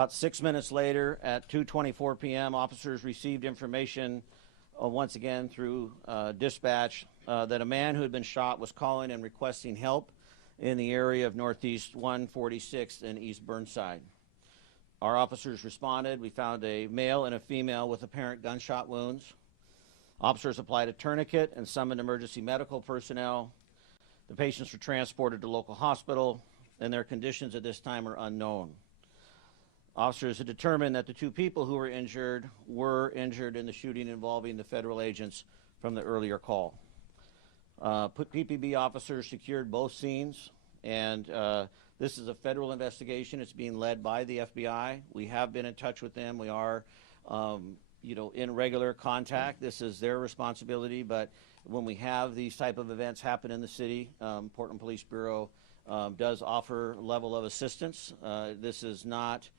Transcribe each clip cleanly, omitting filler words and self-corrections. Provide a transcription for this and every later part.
About 6 minutes later, at 2:24 p.m., officers received information once again through dispatch that a man who had been shot was calling and requesting help in the area of Northeast 146th and East Burnside. Our officers responded. We found a male and a female with apparent gunshot wounds. Officers applied a tourniquet and summoned emergency medical personnel. The patients were transported to local hospital, and their conditions at this time are unknown. Officers had determined that the two people who were injured in the shooting involving the federal agents from the earlier call. PPB officers secured both scenes, and this is a federal investigation. It's being led by the FBI. We have been in touch with them. We are, in regular contact. This is their responsibility, but when we have these type of events happen in the city, Portland Police Bureau does offer a level of assistance. This is not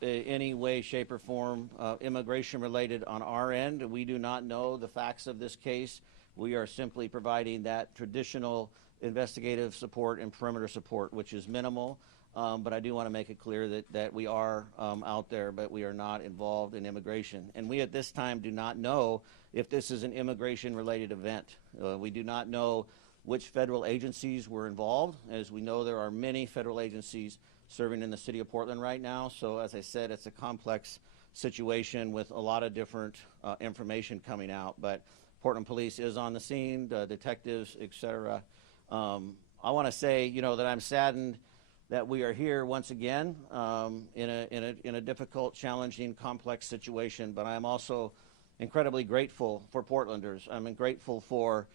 any way, shape, or form immigration related on our end. We do not know the facts of this case. We are simply providing that traditional investigative support and perimeter support, which is minimal, but I do want to make it clear that we are out there, but we are not involved in immigration. And we at this time do not know if this is an immigration-related event. We do not know which federal agencies were involved. As we know, there are many federal agencies serving in the city of Portland right now. So as I said, it's a complex situation with a lot of different information coming out. But Portland Police is on the scene, detectives, etc. I want to say, that I'm saddened that we are here once again in a difficult, challenging, complex situation. But I'm also incredibly grateful for Portlanders. I'm grateful for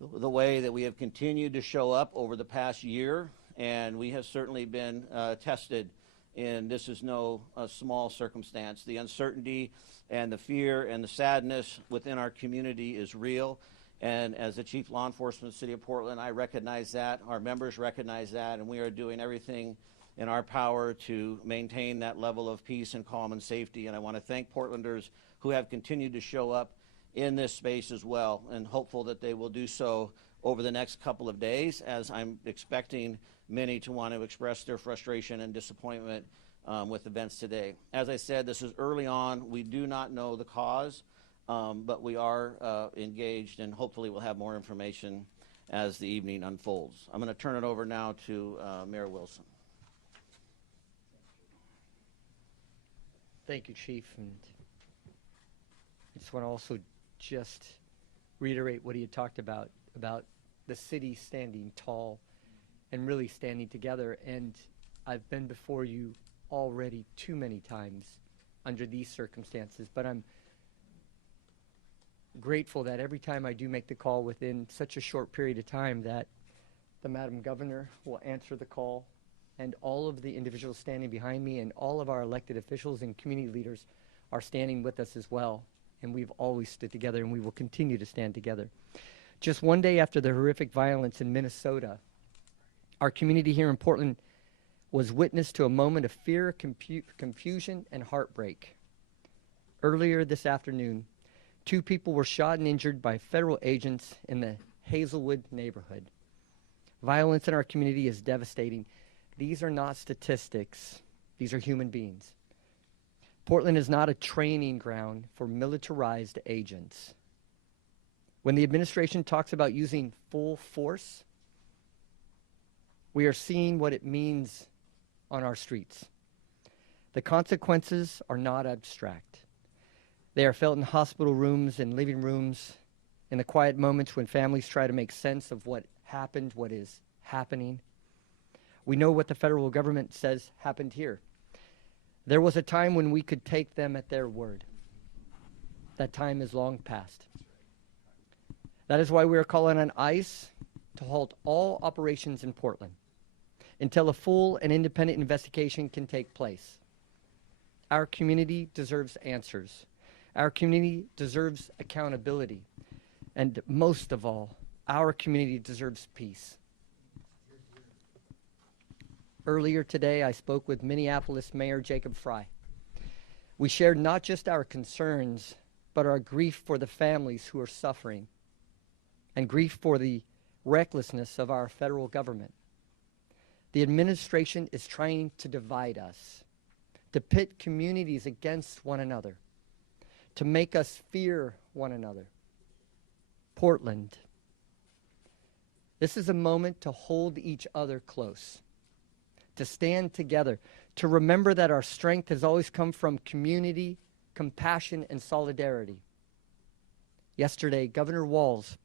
the way that we have continued to show up over the past year, and we have certainly been tested, and this is no small circumstance. The uncertainty and the fear and the sadness within our community is real, and as the Chief Law Enforcement of the City of Portland, I recognize that, our members recognize that, and we are doing everything in our power to maintain that level of peace and calm and safety. And I want to thank Portlanders who have continued to show up in this space as well, and hopeful that they will do so over the next couple of days, as I'm expecting many to want to express their frustration and disappointment with events today. As I said, this is early on. We do not know the cause, but we are engaged, and hopefully we'll have more information as the evening unfolds. I'm going to turn it over now to Mayor Wilson. Thank you, Chief. And I just want to also just reiterate what he had talked about the city standing tall and really standing together. And I've been before you already too many times under these circumstances, but I'm grateful that every time I do make the call within such a short period of time that the Madam Governor will answer the call, and all of the individuals standing behind me and all of our elected officials and community leaders are standing with us as well. And we've always stood together, and we will continue to stand together. Just one day after the horrific violence in Minnesota, our community here in Portland was witness to a moment of fear, confusion, and heartbreak. Earlier this afternoon, 2 people were shot and injured by federal agents in the Hazelwood neighborhood. Violence in our community is devastating. These are not statistics. These are human beings. Portland is not a training ground for militarized agents. When the administration talks about using full force, we are seeing what it means on our streets. The consequences are not abstract. They are felt in hospital rooms and living rooms, in the quiet moments when families try to make sense of what happened, what is happening. We know what the federal government says happened here. There was a time when we could take them at their word. That time is long past. That is why we are calling on ICE to halt all operations in Portland until a full and independent investigation can take place. Our community deserves answers. Our community deserves accountability. And most of all, our community deserves peace. Earlier today, I spoke with Minneapolis Mayor Jacob Frey. We shared not just our concerns, but our grief for the families who are suffering, and grief for the recklessness of our federal government. The administration is trying to divide us. to pit communities against one another, to make us fear one another. Portland. This is a moment to hold each other close, to stand together, to remember that our strength has always come from community, compassion, and solidarity. Yesterday, Governor Walz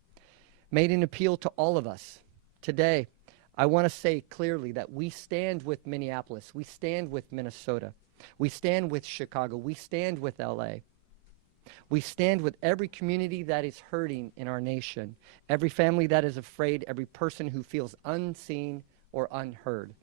made an appeal to all of us. Today, I want to say clearly that we stand with Minneapolis, we stand with Minnesota, we stand with Chicago, we stand with LA. We stand with every community that is hurting in our nation, every family that is afraid, every person who feels unseen or unheard.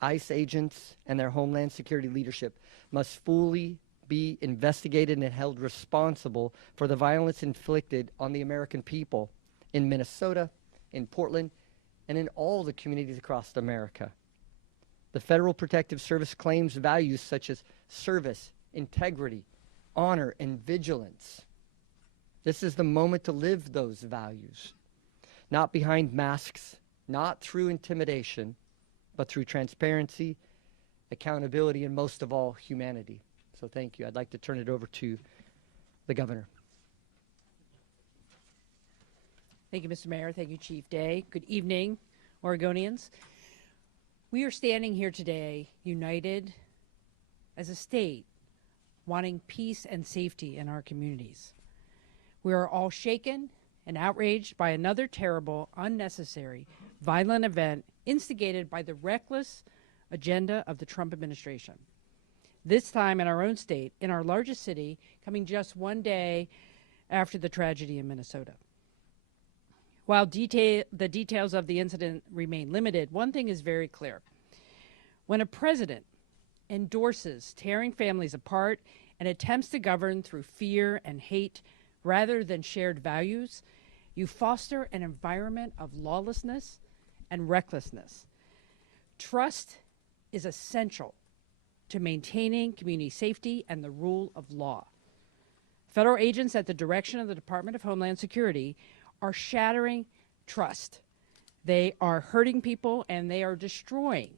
ICE agents and their Homeland Security leadership must fully be investigated and held responsible for the violence inflicted on the American people in Minnesota, in Portland, and in all the communities across America. The Federal Protective Service claims values such as service, integrity, honor, and vigilance. This is the moment to live those values, not behind masks, not through intimidation, but through transparency, accountability, and most of all, humanity. So thank you. I'd like to turn it over to the governor. Thank you, Mr. Mayor. Thank you, Chief Day. Good evening, Oregonians. We are standing here today united as a state, wanting peace and safety in our communities. We are all shaken and outraged by another terrible, unnecessary, violent event instigated by the reckless agenda of the Trump administration. This time in our own state, in our largest city, coming just one day after the tragedy in Minnesota. While the details of the incident remain limited, one thing is very clear. When a president endorses tearing families apart and attempts to govern through fear and hate rather than shared values, you foster an environment of lawlessness and recklessness. Trust is essential to maintaining community safety and the rule of law. Federal agents at the direction of the Department of Homeland Security are shattering trust. They are hurting people and they are destroying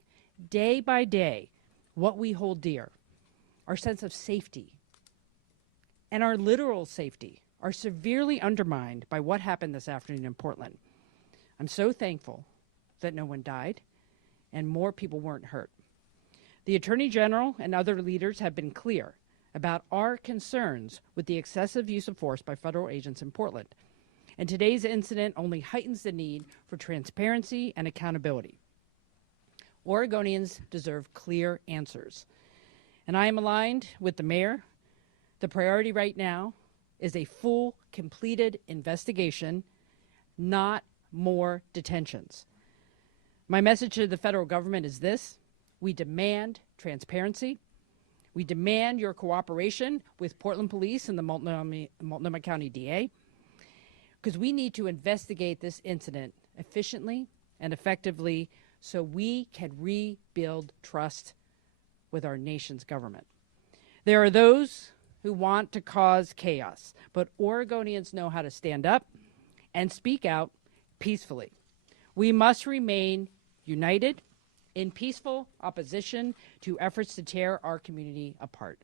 day by day what we hold dear. Our sense of safety and our literal safety are severely undermined by what happened this afternoon in Portland. I'm so thankful that no one died and more people weren't hurt. The Attorney General and other leaders have been clear about our concerns with the excessive use of force by federal agents in Portland. And today's incident only heightens the need for transparency and accountability. Oregonians deserve clear answers. And I am aligned with the mayor. The priority right now is a full, completed investigation, not more detentions. My message to the federal government is this: we demand transparency. We demand your cooperation with Portland Police and the Multnomah County DA, because we need to investigate this incident efficiently and effectively so we can rebuild trust with our nation's government. There are those who want to cause chaos, but Oregonians know how to stand up and speak out peacefully. We must remain united in peaceful opposition to efforts to tear our community apart.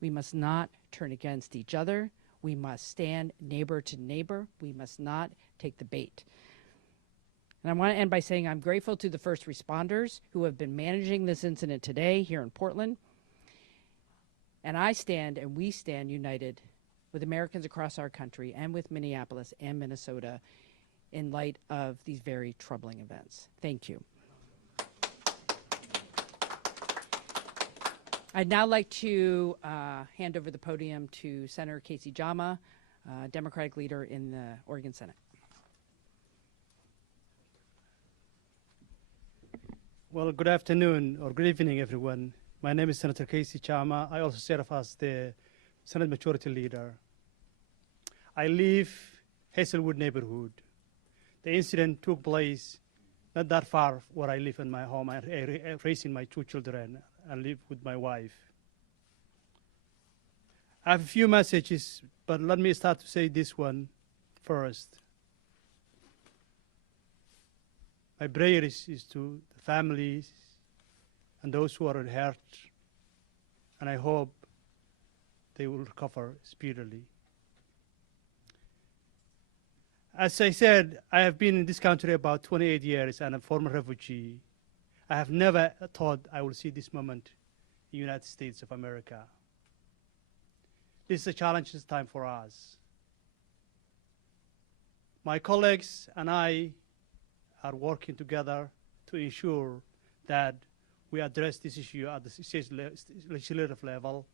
We must not turn against each other. We must stand neighbor to neighbor. We must not take the bait. And I want to end by saying I'm grateful to the first responders who have been managing this incident today here in Portland. And I stand and we stand united with Americans across our country and with Minneapolis and Minnesota in light of these very troubling events. Thank you. I'd now like to hand over the podium to Senator Casey Jama, Democratic leader in the Oregon Senate. Well, good afternoon or good evening, everyone. My name is Senator Casey Jama. I also serve as the Senate Majority Leader. I live Hazelwood neighborhood. The incident took place not that far where I live in my home. I'm raising my two children. I live with my wife. I have a few messages, but let me start to say this one first. My prayer is to the families and those who are hurt, and I hope they will recover speedily. As I said, I have been in this country about 28 years and I'm a former refugee. I have never thought I will see this moment in the United States of America. This is a challenging time for us. My colleagues and I are working together to ensure that we address this issue at the state legislative level.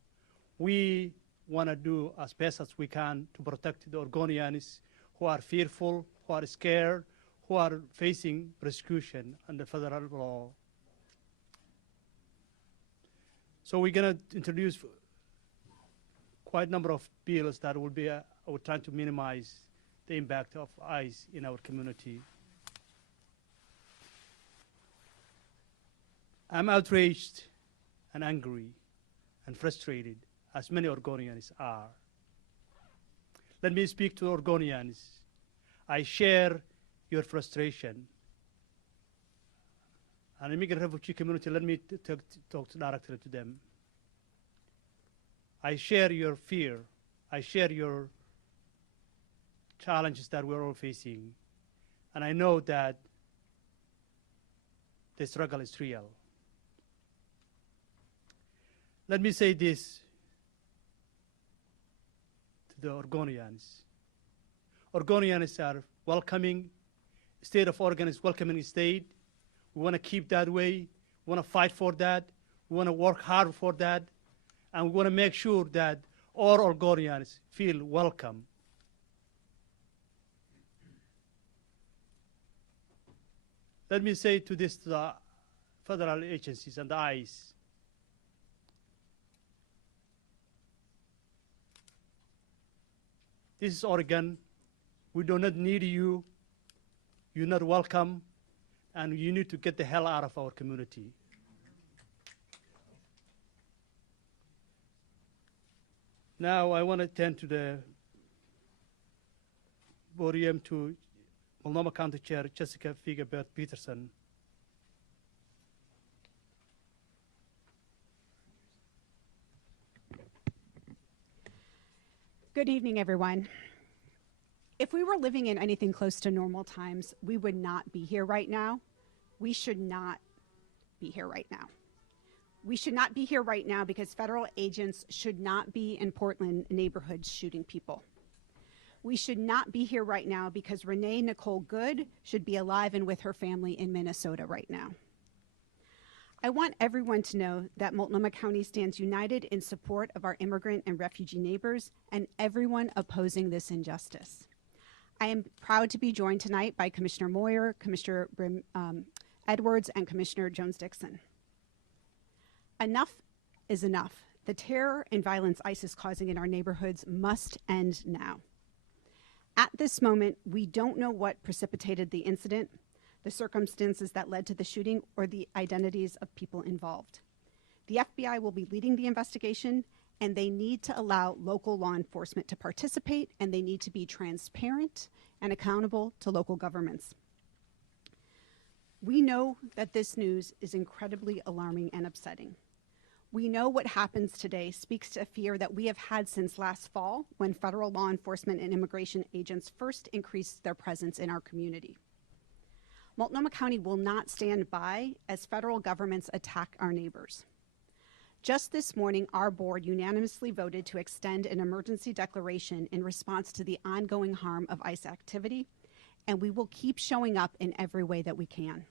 We want to do as best as we can to protect the Oregonians who are fearful, who are scared, who are facing persecution under federal law. So we're going to introduce quite a number of bills that will be trying to minimize the impact of ICE in our community. I'm outraged and angry and frustrated, as many Oregonians are. Let me speak to Oregonians. I share your frustration. And immigrant refugee community, let me talk directly to them. I share your fear. I share your challenges that we're all facing. And I know that the struggle is real. Let me say this to the Oregonians. Oregonians are welcoming. State of Oregon is welcoming state. We want to keep that way. We want to fight for that. We want to work hard for that. And we want to make sure that all Oregonians feel welcome. Let me say to this to the federal agencies and the ICE. This is Oregon. We do not need you. You're not welcome. And you need to get the hell out of our community. Now I want to turn to the podium to Multnomah County Chair Jessica Figa-Peterson. Good evening, everyone. If we were living in anything close to normal times, we would not be here right now. We should not be here right now. We should not be here right now because federal agents should not be in Portland neighborhoods shooting people. We should not be here right now because Renee Nicole Good should be alive and with her family in Minnesota right now. I want everyone to know that Multnomah County stands united in support of our immigrant and refugee neighbors and everyone opposing this injustice. I am proud to be joined tonight by Commissioner Moyer, Commissioner Edwards, and Commissioner Jones-Dixon. Enough is enough. The terror and violence ICE is causing in our neighborhoods must end now. At this moment, we don't know what precipitated the incident, the circumstances that led to the shooting, or the identities of people involved. The FBI will be leading the investigation, and they need to allow local law enforcement to participate, and they need to be transparent and accountable to local governments. We know that this news is incredibly alarming and upsetting. We know what happens today speaks to a fear that we have had since last fall when federal law enforcement and immigration agents first increased their presence in our community. Multnomah County will not stand by as federal governments attack our neighbors. Just this morning, our board unanimously voted to extend an emergency declaration in response to the ongoing harm of ICE activity, and we will keep showing up in every way that we can.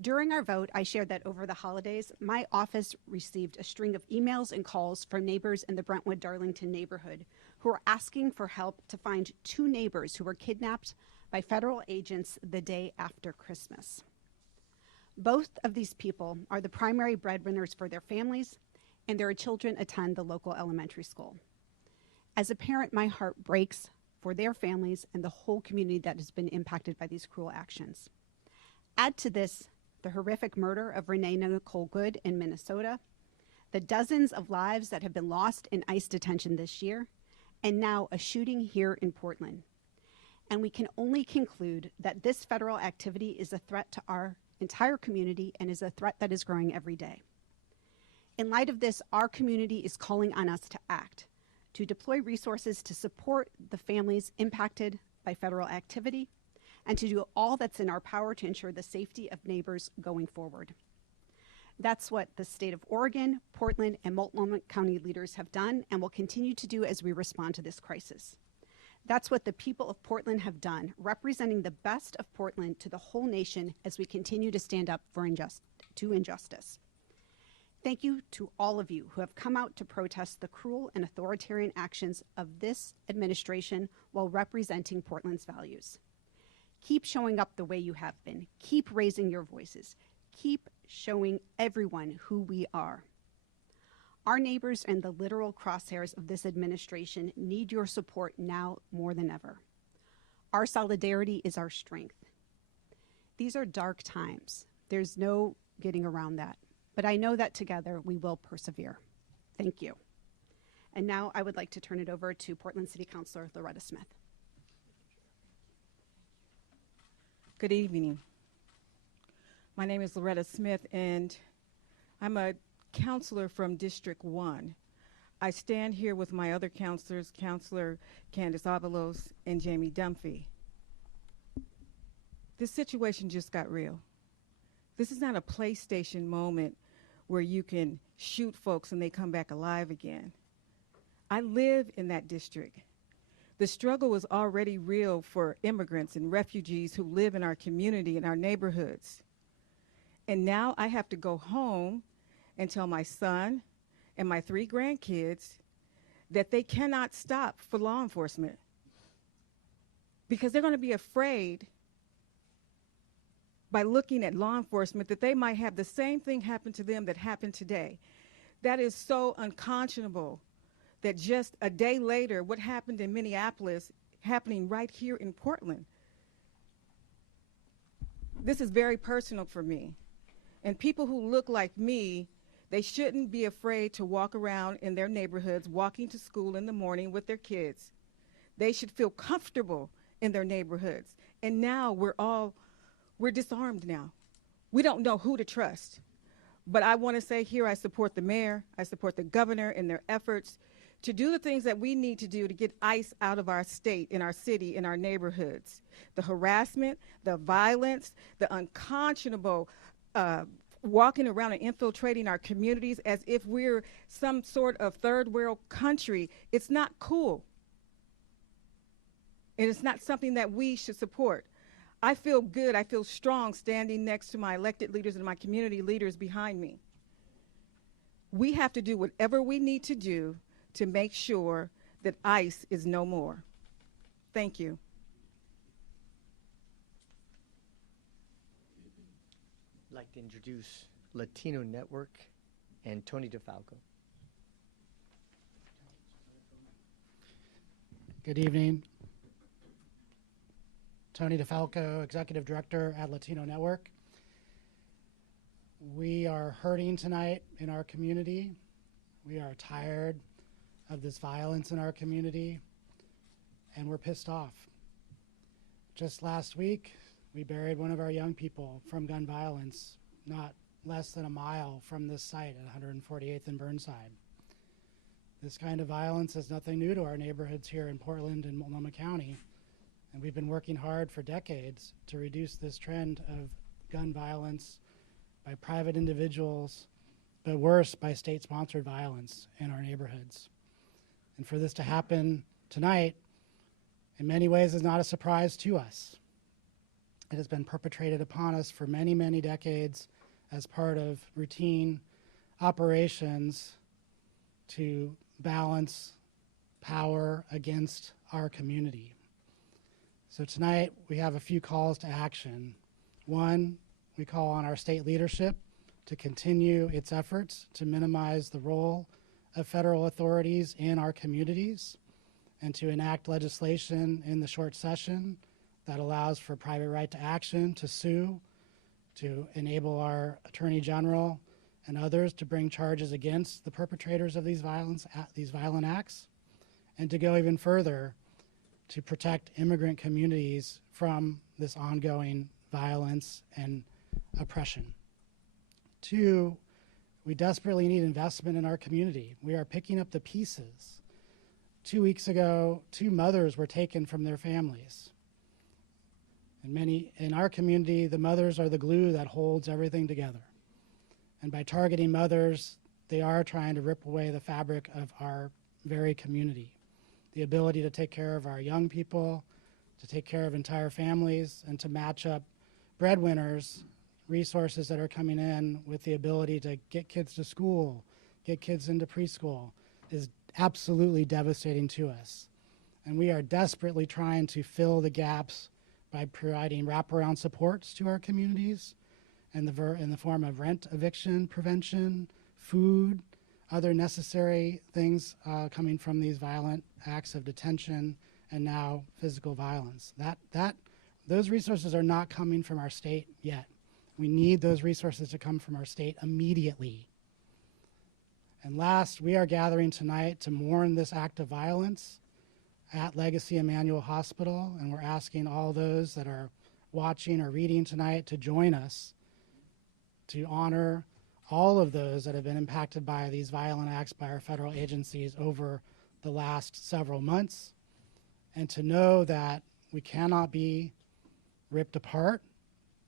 During our vote, I shared that over the holidays, my office received a string of emails and calls from neighbors in the Brentwood-Darlington neighborhood who are asking for help to find 2 neighbors who were kidnapped by federal agents the day after Christmas. Both of these people are the primary breadwinners for their families, and their children attend the local elementary school. As a parent, my heart breaks for their families and the whole community that has been impacted by these cruel actions. Add to this the horrific murder of Renee Nicole Good in Minnesota, the dozens of lives that have been lost in ICE detention this year, and now a shooting here in Portland. And we can only conclude that this federal activity is a threat to our entire community and is a threat that is growing every day. In light of this, our community is calling on us to act, to deploy resources to support the families impacted by federal activity, and to do all that's in our power to ensure the safety of neighbors going forward. That's what the state of Oregon, Portland, and Multnomah County leaders have done and will continue to do as we respond to this crisis. That's what the people of Portland have done, representing the best of Portland to the whole nation as we continue to stand up for injustice. Thank you to all of you who have come out to protest the cruel and authoritarian actions of this administration while representing Portland's values. Keep showing up the way you have been. Keep raising your voices. Keep showing everyone who we are. Our neighbors and the literal crosshairs of this administration need your support now more than ever. Our solidarity is our strength. These are dark times. There's no getting around that. But I know that together we will persevere. Thank you. And now I would like to turn it over to Portland City Councilor Loretta Smith. Good evening. My name is Loretta Smith, and I'm a counselor from District 1. I stand here with my other counselors, Councilor Candace Avalos and Jamie Dunphy. This situation just got real. This is not a PlayStation moment where you can shoot folks and they come back alive again. I live in that district. The struggle is already real for immigrants and refugees who live in our community, in our neighborhoods. And now I have to go home and tell my son and my 3 grandkids that they cannot stop for law enforcement because they're going to be afraid by looking at law enforcement that they might have the same thing happen to them that happened today. That is so unconscionable that just a day later, what happened in Minneapolis happening right here in Portland. This is very personal for me. And people who look like me, they shouldn't be afraid to walk around in their neighborhoods, walking to school in the morning with their kids. They should feel comfortable in their neighborhoods. And now we're disarmed now. We don't know who to trust. But I want to say here, I support the mayor, I support the governor in their efforts to do the things that we need to do to get ICE out of our state, in our city, in our neighborhoods. The harassment, the violence, the unconscionable walking around and infiltrating our communities as if we're some sort of third world country. It's not cool. And it's not something that we should support. I feel good, I feel strong standing next to my elected leaders and my community leaders behind me. We have to do whatever we need to do to make sure that ICE is no more. Thank you. I'd like to introduce Latino Network and Tony DeFalco. Good evening. Tony DeFalco, Executive Director at Latino Network. We are hurting tonight in our community. We are tired of this violence in our community, and we're pissed off. Just last week, we buried one of our young people from gun violence, not less than a mile from this site at 148th and Burnside. This kind of violence is nothing new to our neighborhoods here in Portland and Multnomah County, and we've been working hard for decades to reduce this trend of gun violence by private individuals, but worse, by state-sponsored violence in our neighborhoods. And for this to happen tonight, in many ways, is not a surprise to us. It has been perpetrated upon us for many, many decades as part of routine operations to balance power against our community. So tonight, we have a few calls to action. One, we call on our state leadership to continue its efforts to minimize the role of federal authorities in our communities and to enact legislation in the short session that allows for private right to action, to sue, to enable our Attorney General and others to bring charges against the perpetrators of these violent acts, and to go even further to protect immigrant communities from this ongoing violence and oppression. Two, we desperately need investment in our community. We are picking up the pieces. 2 weeks ago, 2 mothers were taken from their families. And in our community, the mothers are the glue that holds everything together. And by targeting mothers, they are trying to rip away the fabric of our very community. The ability to take care of our young people, to take care of entire families, and to match up breadwinners, resources that are coming in with the ability to get kids to school, get kids into preschool, is absolutely devastating to us. And we are desperately trying to fill the gaps by providing wraparound supports to our communities in the form of rent eviction prevention, food, other necessary things coming from these violent acts of detention and now physical violence. Those resources are not coming from our state yet. We need those resources to come from our state immediately. And last, we are gathering tonight to mourn this act of violence at Legacy Emmanuel Hospital, and we're asking all those that are watching or reading tonight to join us to honor all of those that have been impacted by these violent acts by our federal agencies over the last several months, and to know that we cannot be ripped apart.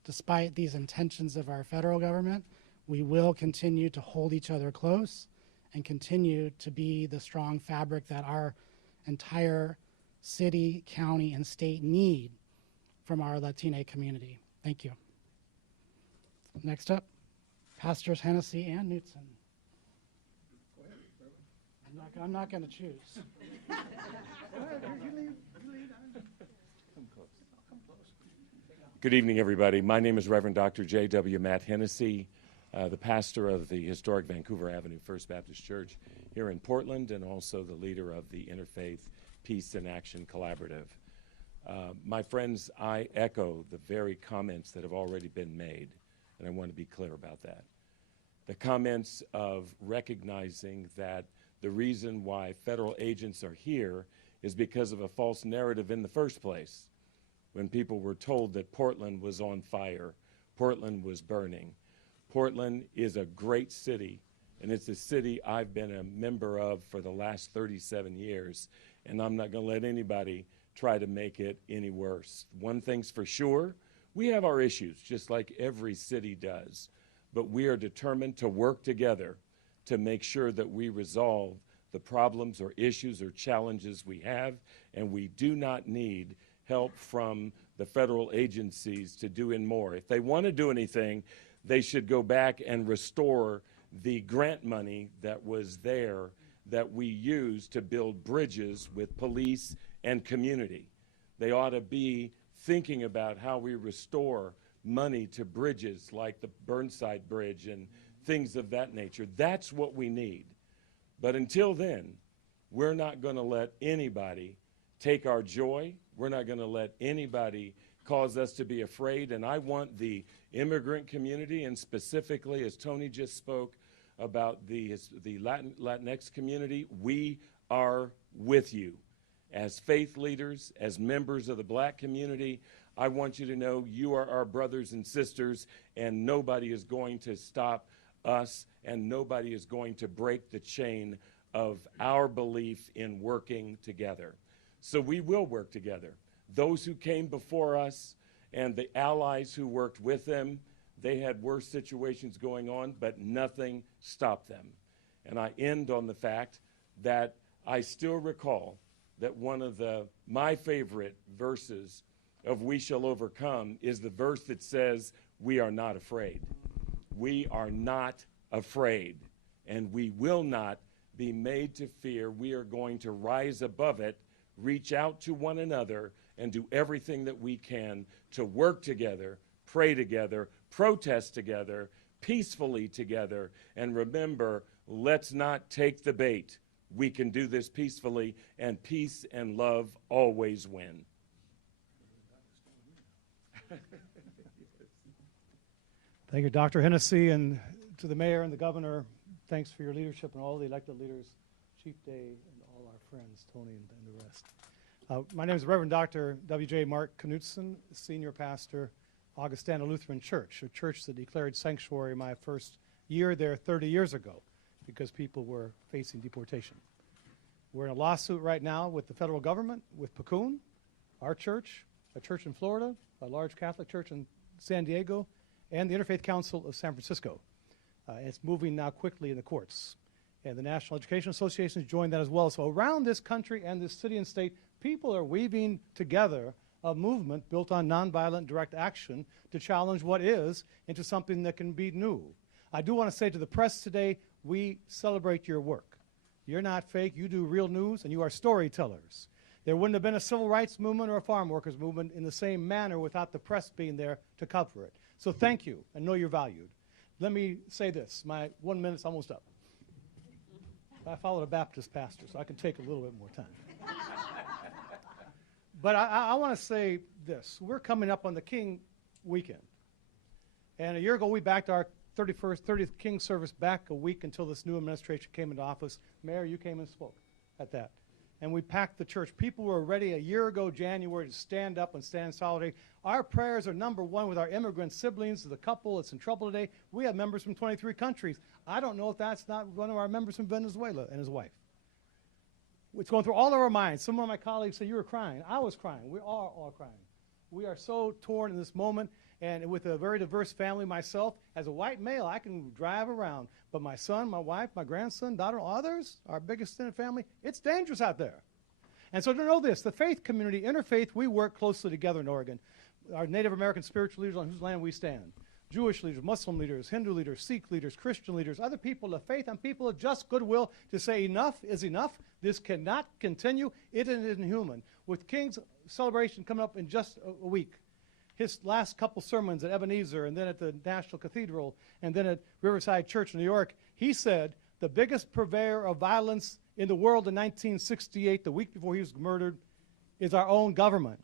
Despite these intentions of our federal government, we will continue to hold each other close and continue to be the strong fabric that our entire city, county, and state need from our Latina community. Thank you. Next up, Pastors Hennessy and Knutson. I'm not going to choose. Good evening, everybody. My name is Reverend Dr. J.W. Matt Hennessy, the pastor of the historic Vancouver Avenue First Baptist Church here in Portland, and also the leader of the Interfaith Peace in Action Collaborative. My friends, I echo the very comments that have already been made, and I want to be clear about that. The comments of recognizing that the reason why federal agents are here is because of a false narrative in the first place. When people were told that Portland was on fire, Portland was burning. Portland is a great city, and it's a city I've been a member of for the last 37 years, and I'm not going to let anybody try to make it any worse. One thing's for sure, we have our issues, just like every city does, but we are determined to work together to make sure that we resolve the problems or issues or challenges we have, and we do not need help from the federal agencies to do in more. If they want to do anything, they should go back and restore the grant money that was there that we use to build bridges with police and community. They ought to be thinking about how we restore money to bridges like the Burnside Bridge and things of that nature. That's what we need. But until then, we're not going to let anybody take our joy. We're not going to let anybody cause us to be afraid. And I want the immigrant community, and specifically, as Tony just spoke about the Latinx community, we are with you. As faith leaders, as members of the black community, I want you to know you are our brothers and sisters, and nobody is going to stop us, and nobody is going to break the chain of our belief in working together. So we will work together. Those who came before us and the allies who worked with them, they had worse situations going on, but nothing stopped them. And I end on the fact that I still recall that one of my favorite verses of We Shall Overcome is the verse that says, we are not afraid. We are not afraid, and we will not be made to fear. We are going to rise above it, reach out to one another, and do everything that we can to work together, pray together, protest together, peacefully together, and remember, let's not take the bait. We can do this peacefully, and peace and love always win. Thank you, Dr. Hennessy, and to the mayor and the governor, thanks for your leadership and all the elected leaders, Chief Day, and all our friends, Tony and the rest. My name is Reverend Dr. W.J. Mark Knutson, Senior Pastor, Augustana Lutheran Church, a church that declared sanctuary my first year there 30 years ago because people were facing deportation. We're in a lawsuit right now with the federal government, with Pacun, our church, a church in Florida, a large Catholic church in San Diego, and the Interfaith Council of San Francisco. It's moving now quickly in the courts. And the National Education Association has joined that as well. So around this country and this city and state, people are weaving together a movement built on nonviolent direct action to challenge what is into something that can be new. I do want to say to the press today, we celebrate your work. You're not fake, you do real news, and you are storytellers. There wouldn't have been a civil rights movement or a farm workers movement in the same manner without the press being there to cover it. So thank you, and know you're valued. Let me say this, my 1 minute's almost up. I followed a Baptist pastor, so I can take a little bit more time. But I want to say this. We're coming up on the King weekend. And a year ago, we backed our 30th King service back a week until this new administration came into office. Mayor, you came and spoke at that. And we packed the church. People were ready a year ago, January, to stand up and stand in solidarity. Our prayers are number one with our immigrant siblings, the couple that's in trouble today. We have members from 23 countries. I don't know if that's not one of our members from Venezuela and his wife. It's going through all of our minds. Some of my colleagues say, you were crying. I was crying. We are all crying. We are so torn in this moment. And with a very diverse family myself, as a white male, I can drive around. But my son, my wife, my grandson, daughter, others, our biggest extended family, it's dangerous out there. And so to know this, the faith community, interfaith, we work closely together in Oregon. Our Native American spiritual leaders on whose land we stand. Jewish leaders, Muslim leaders, Hindu leaders, Sikh leaders, Christian leaders, other people of faith and people of just goodwill to say enough is enough. This cannot continue. It isn't human. With King's celebration coming up in just a week, his last couple sermons at Ebenezer and then at the National Cathedral and then at Riverside Church in New York, he said the biggest purveyor of violence in the world in 1968, the week before he was murdered, is our own government.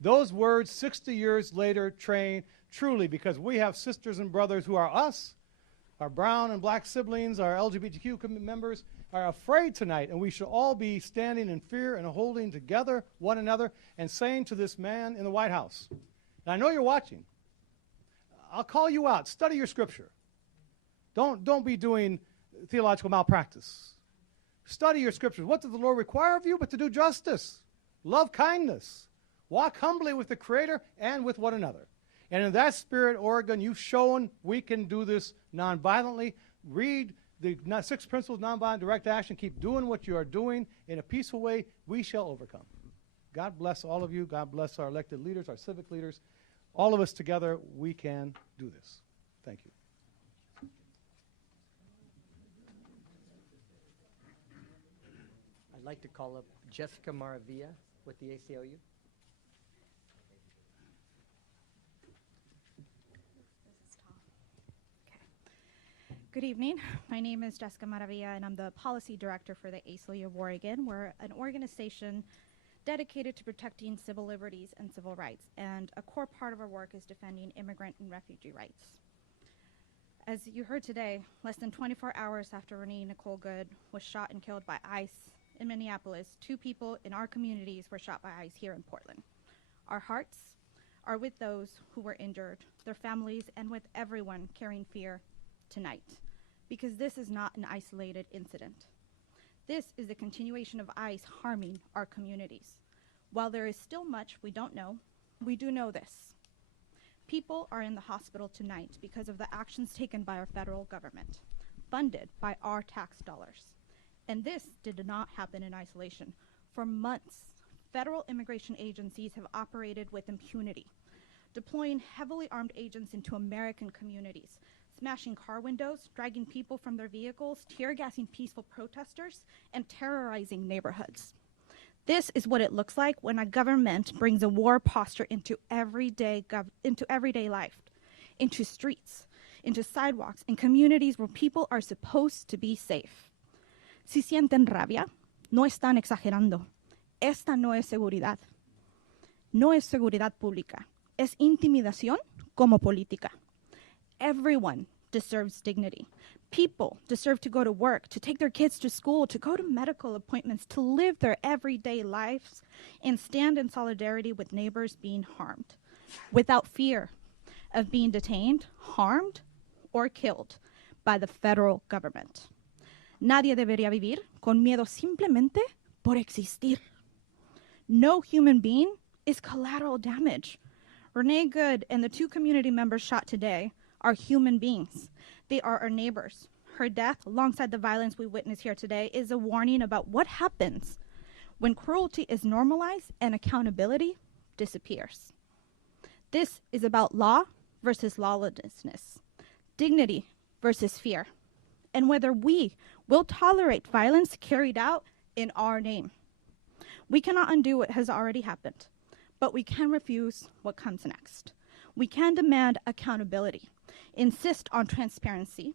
Those words 60 years later train truly because we have sisters and brothers who are us, our brown and black siblings, our LGBTQ members are afraid tonight, and we should all be standing in fear and holding together one another and saying to this man in the White House, and I know you're watching, I'll call you out, study your scripture. Don't be doing theological malpractice. Study your scriptures. What does the Lord require of you but to do justice, love kindness, walk humbly with the Creator and with one another. And in that spirit, Oregon, you've shown we can do this nonviolently. Read the 6 principles of nonviolent direct action. Keep doing what you are doing in a peaceful way. We shall overcome. God bless all of you. God bless our elected leaders, our civic leaders. All of us together, we can do this. Thank you. I'd like to call up Jessica Maravilla with the ACLU. Good evening. My name is Jessica Maravilla, and I'm the Policy Director for the ACLU of Oregon. We're an organization dedicated to protecting civil liberties and civil rights, and a core part of our work is defending immigrant and refugee rights. As you heard today, less than 24 hours after Renee Nicole Good was shot and killed by ICE in Minneapolis, 2 people in our communities were shot by ICE here in Portland. Our hearts are with those who were injured, their families, and with everyone carrying fear tonight, because this is not an isolated incident. This is the continuation of ICE harming our communities. While there is still much we don't know, we do know this. People are in the hospital tonight because of the actions taken by our federal government, funded by our tax dollars. And this did not happen in isolation. For months, federal immigration agencies have operated with impunity, deploying heavily armed agents into American communities, smashing car windows, dragging people from their vehicles, tear gassing peaceful protesters, and terrorizing neighborhoods. This is what it looks like when a government brings a war posture into everyday life, into streets, into sidewalks, in communities where people are supposed to be safe. Si sienten rabia, no están exagerando. Esta no es seguridad. No es seguridad pública. Es intimidación como política. Everyone deserves dignity. People deserve to go to work, to take their kids to school, to go to medical appointments, to live their everyday lives and stand in solidarity with neighbors being harmed. without fear of being detained, harmed, or killed by the federal government. Nadie debería vivir con miedo simplemente por existir. No human being is collateral damage. Renee Good and the 2 community members shot today are human beings. They are our neighbors. Her death, alongside the violence we witness here today, is a warning about what happens when cruelty is normalized and accountability disappears. This is about law versus lawlessness, dignity versus fear, and whether we will tolerate violence carried out in our name. We cannot undo what has already happened, but we can refuse what comes next. We can demand accountability, insist on transparency,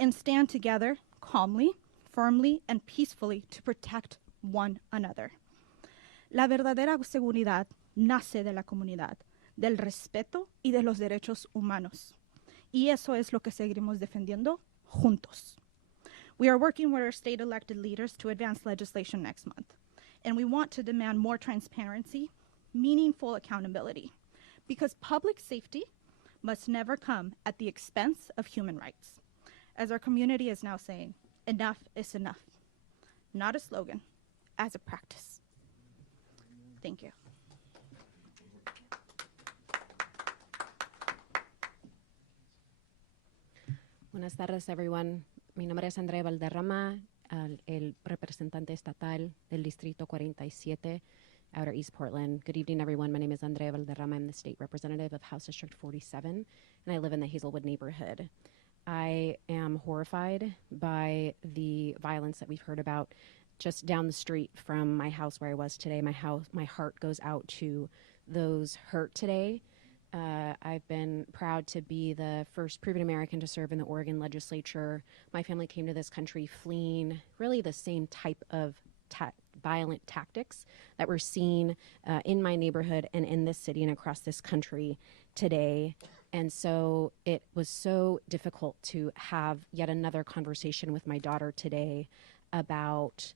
and stand together calmly, firmly, and peacefully to protect one another. La verdadera seguridad nace de la comunidad, del respeto y de los derechos humanos. Y eso es lo que seguiremos defendiendo juntos. We are working with our state elected leaders to advance legislation next month, and we want to demand more transparency, meaningful accountability, because public safety must never come at the expense of human rights. As our community is now saying, enough is enough. Not a slogan, as a practice. Thank you. Buenas tardes, everyone. Mi nombre es Andrea Valderrama, el representante estatal del Distrito 47, Outer East Portland. Good evening, everyone. My name is Andrea Valderrama. I'm the state representative of House District 47, and I live in the Hazelwood neighborhood. I am horrified by the violence that we've heard about just down the street from my house where I was today. My heart goes out to those hurt today. I've been proud to be the first Proven American to serve in the Oregon legislature. My family came to this country fleeing really the same type of violent tactics that we're seeing in my neighborhood and in this city and across this country today. And so it was so difficult to have yet another conversation with my daughter today about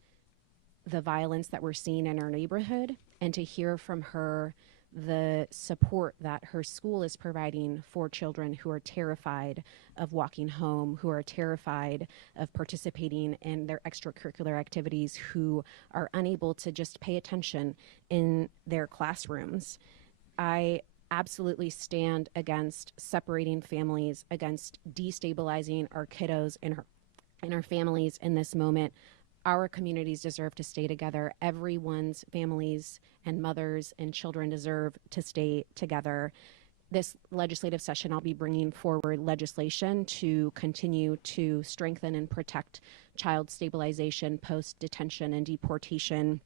the violence that we're seeing in our neighborhood, and to hear from her the support that her school is providing for children who are terrified of walking home, who are terrified of participating in their extracurricular activities, who are unable to just pay attention in their classrooms. I absolutely stand against separating families, against destabilizing our kiddos and our families in this moment. Our communities deserve to stay together. Everyone's families and mothers and children deserve to stay together. This legislative session, I'll be bringing forward legislation to continue to strengthen and protect child stabilization, post-detention and deportation.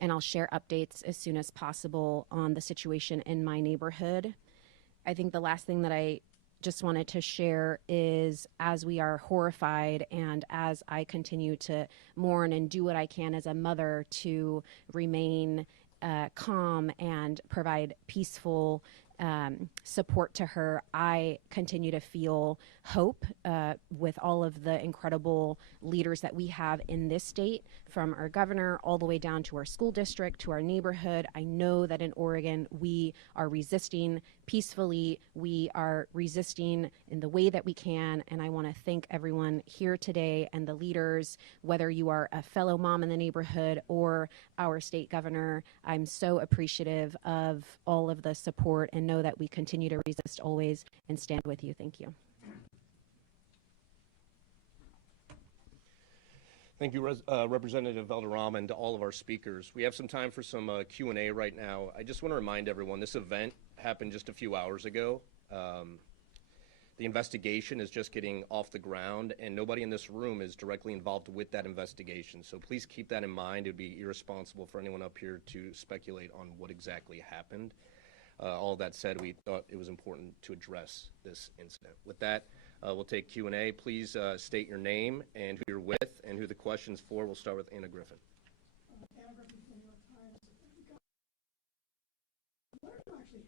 And I'll share updates as soon as possible on the situation in my neighborhood. I think the last thing that I just wanted to share is, as we are horrified and as I continue to mourn and do what I can as a mother to remain calm and provide peaceful support to her, I continue to feel hope with all of the incredible leaders that we have in this state, from our governor all the way down to our school district, to our neighborhood. I know that in Oregon, we are resisting peacefully. We are resisting in the way that we can. And I want to thank everyone here today and the leaders, whether you are a fellow mom in the neighborhood or our state governor. I'm so appreciative of all of the support, and know that we continue to resist always and stand with you. Thank you. Thank you, Representative Valderrama, and to all of our speakers. We have some time for some Q&A right now. I just want to remind everyone, this event happened just a few hours ago. The investigation is just getting off the ground, and nobody in this room is directly involved with that investigation. So please keep that in mind. It would be irresponsible for anyone up here to speculate on what exactly happened. All that said, we thought it was important to address this incident. With that, we'll take Q&A. Please state your name and who you're with and who the question's for. We'll start with Anna Griffin. Anna Griffin from the New York Times. What are you actually